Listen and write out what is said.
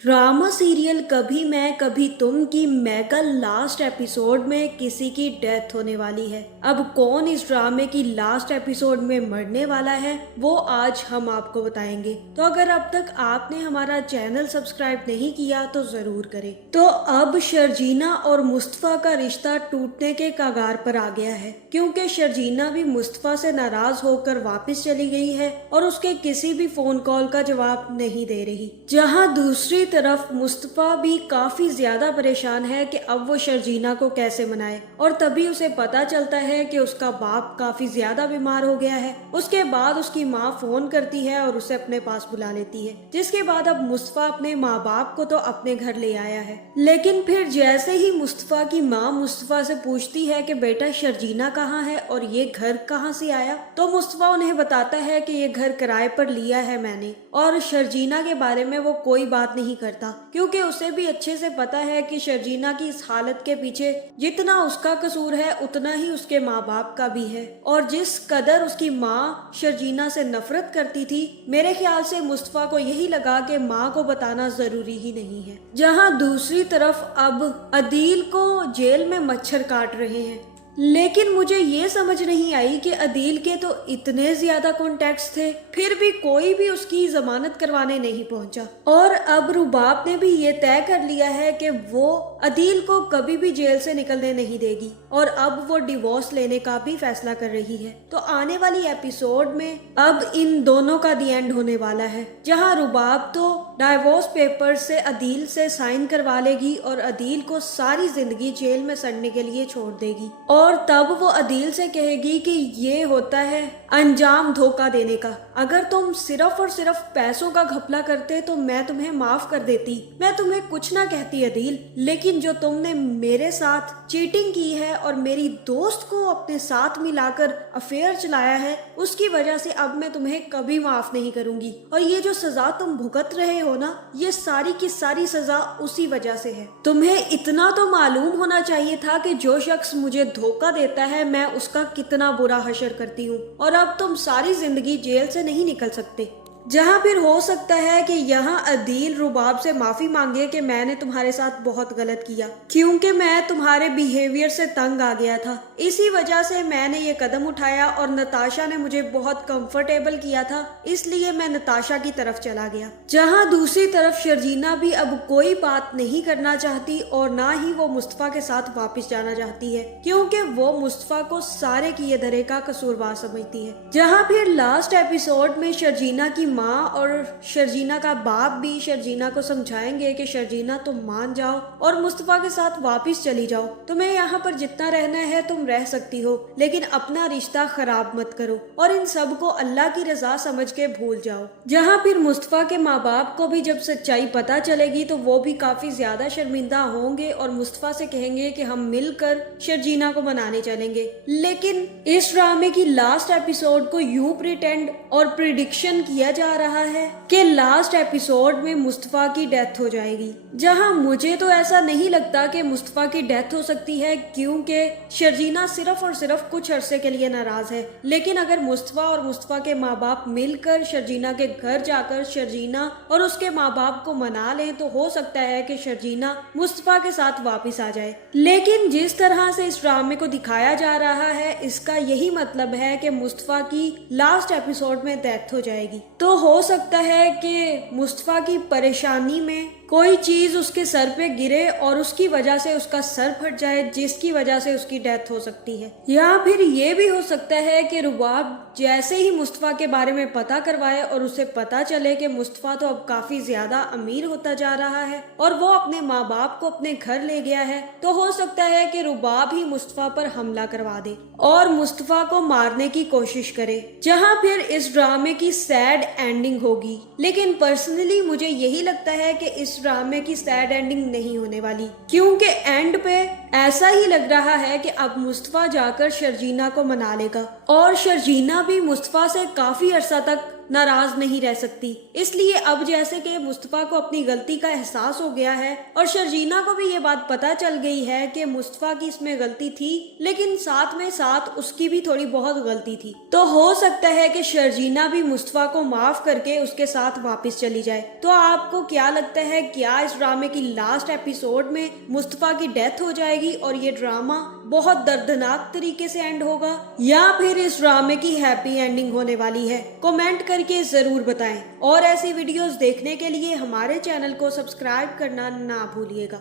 Drama serial कभी मैं कभी तुम की मेगा लास्ट एपिसोड में किसी की डेथ होने वाली है। अब कौन इस ड्रामे की लास्ट एपिसोड में मरने वाला है वो आज हम आपको बताएंगे। तो अगर अब तक आपने हमारा चैनल सब्सक्राइब नहीं किया तो जरूर करें। तो अब शर्जीना और मुस्तफा का रिश्ता टूटने के कगार पर आ गया है, क्योंकि शर्जीना भी मुस्तफा से नाराज होकर वापस चली गई है और उसके किसी भी फोन कॉल का जवाब नहीं दे रही। जहां दूसरी तरफ मुस्तफा भी काफी ज्यादा परेशान है कि अब वो शर्जीना को कैसे मनाए, और तभी उसे पता चलता है कि उसका बाप काफी ज्यादा बीमार हो गया है। उसके बाद उसकी माँ फोन करती है और उसे अपने पास बुला लेती है, जिसके बाद अब मुस्तफा अपने माँ बाप को तो अपने घर ले आया है। लेकिन फिर जैसे ही मुस्तफा की माँ मुस्तफा से पूछती है कि बेटा शर्जीना कहाँ है और ये घर कहाँ से आया, तो मुस्तफा उन्हें बताता है कि ये घर किराए पर लिया है मैंने, और शर्जीना के बारे में वो कोई बात नहीं करता, क्योंकि उसे भी अच्छे से पता है कि शर्जीना की इस हालत के पीछे जितना उसका कसूर है उतना ही उसके माँ बाप का भी है। और जिस कदर उसकी माँ शर्जीना से नफरत करती थी, मेरे ख्याल से मुस्तफा को यही लगा कि माँ को बताना जरूरी ही नहीं है। जहाँ दूसरी तरफ अब अदील को जेल में मच्छर काट रहे हैं, लेकिन मुझे ये समझ नहीं आई कि अदील के तो इतने ज्यादा कॉन्टेक्ट्स थे, फिर भी कोई भी उसकी जमानत करवाने नहीं पहुंचा। और अब रुबाब ने भी ये तय कर लिया है कि वो अदील को कभी भी जेल से निकलने नहीं देगी, और अब वो डिवोर्स लेने का भी फैसला कर रही है। तो आने वाली एपिसोड में अब इन दोनों का दी एंड होने वाला है, जहां रुबाब तो डाइवोर्स पेपर से अदील से साइन करवा लेगी और अदील को सारी जिंदगी जेल में सड़ने के लिए छोड़ देगी। और तब वो अदील से कहेगी कि ये होता है अंजाम धोखा देने का। अगर तुम सिर्फ और सिर्फ पैसों का घपला करते तो मैं तुम्हें माफ कर देती, मैं तुम्हें कुछ ना कहती अदील, लेकिन जो तुमने मेरे साथ चीटिंग की है और मेरी दोस्त को अपने साथ मिलाकर अफेयर चलाया है, उसकी वजह से अब मैं तुम्हें कभी माफ नहीं करूंगी। और ये जो सजा तुम भुगत रहे हो ना, ये सारी की सारी सजा उसी वजह से है। तुम्हें इतना तो मालूम होना चाहिए था कि जो शख्स मुझे धोखा देता है मैं उसका कितना बुरा हशर करती हूँ, और अब तुम सारी जिंदगी जेल से नहीं निकल सकते। जहाँ फिर हो सकता है कि यहाँ अदील रुबाब से माफी मांगे कि मैंने तुम्हारे साथ बहुत गलत किया, क्योंकि मैं तुम्हारे बिहेवियर से तंग आ गया था, इसी वजह से मैंने ये कदम उठाया और नताशा ने मुझे बहुत कंफर्टेबल किया था, इसलिए मैं नताशा की तरफ चला गया। जहाँ दूसरी तरफ शर्जीना भी अब कोई बात नहीं करना चाहती और ना ही वो मुस्तफा के साथ वापस जाना चाहती है, क्योंकि वो मुस्तफा को सारे किए धरे का कसूरवार समझती है। जहाँ फिर लास्ट एपिसोड में शर्जीना की माँ और शर्जीना का बाप भी शर्जीना को समझाएंगे कि शर्जीना तुम मान जाओ और मुस्तफा के साथ वापस चली जाओ, तुम्हें यहाँ पर जितना रहना है तुम रह सकती हो, लेकिन अपना रिश्ता खराब मत करो और इन सब को अल्लाह की रजा समझ के भूल जाओ। जहाँ फिर मुस्तफा के माँ बाप को भी जब सच्चाई पता चलेगी तो वो भी काफी ज्यादा शर्मिंदा होंगे और मुस्तफा से कहेंगे कि हम मिलकर शर्जीना को मनाने चलेंगे। लेकिन इस ड्रामे की लास्ट एपिसोड को यूं प्रिटेंड और प्रिडिक्शन किया जा रहा है कि लास्ट एपिसोड में मुस्तफा की डेथ हो जाएगी, जहां मुझे तो ऐसा नहीं लगता कि मुस्तफा की डेथ हो सकती है, क्योंकि शर्जीना सिर्फ और सिर्फ कुछ अरसे के लिए नाराज है। लेकिन अगर मुस्तफा और मुस्तफा के माँ बाप मिलकर शर्जीना के घर जाकर शर्जीना और उसके माँ बाप को मना लें तो हो सकता है कि शर्जीना मुस्तफा के साथ वापस आ जाए। लेकिन जिस तरह से इस ड्रामे को दिखाया जा रहा है, इसका यही मतलब है कि मुस्तफा की लास्ट एपिसोड में डेथ हो जाएगी। तो हो सकता है कि मुस्तफा की परेशानी में कोई चीज उसके सर पे गिरे और उसकी वजह से उसका सर फट जाए, जिसकी वजह से उसकी डेथ हो सकती है। या फिर ये भी हो सकता है कि रुबाब जैसे ही मुस्तफा के बारे में पता करवाए और उसे पता चले कि मुस्तफा तो अब काफी ज्यादा अमीर होता जा रहा है और वो अपने माँ बाप को अपने घर ले गया है, तो हो सकता है कि रुबाब ही मुस्तफा पर हमला करवा दे और मुस्तफा को मारने की कोशिश करे, जहाँ फिर इस ड्रामे की सैड एंडिंग होगी। लेकिन पर्सनली मुझे यही लगता है कि इस ड्रामे की सैड एंडिंग नहीं होने वाली, क्योंकि एंड पे ऐसा ही लग रहा है कि अब मुस्तफा जाकर शर्जीना को मना लेगा और शर्जीना भी मुस्तफा से काफी अरसा तक नाराज नहीं रह सकती। इसलिए अब जैसे कि मुस्तफ़ा को अपनी गलती का एहसास हो गया है और शर्जीना को भी ये बात पता चल गई है कि मुस्तफ़ा की इसमें गलती थी, लेकिन साथ में साथ उसकी भी थोड़ी बहुत गलती थी, तो हो सकता है कि शर्जीना भी मुस्तफ़ा को माफ करके उसके साथ वापस चली जाए। तो आपको क्या लगता है, क्या इस ड्रामे की लास्ट एपिसोड में मुस्तफ़ा की डेथ हो जाएगी और ये ड्रामा बहुत दर्दनाक तरीके से एंड होगा, या फिर इस ड्रामे की हैप्पी एंडिंग होने वाली है? कमेंट करके जरूर बताएं और ऐसी वीडियोस देखने के लिए हमारे चैनल को सब्सक्राइब करना ना भूलिएगा।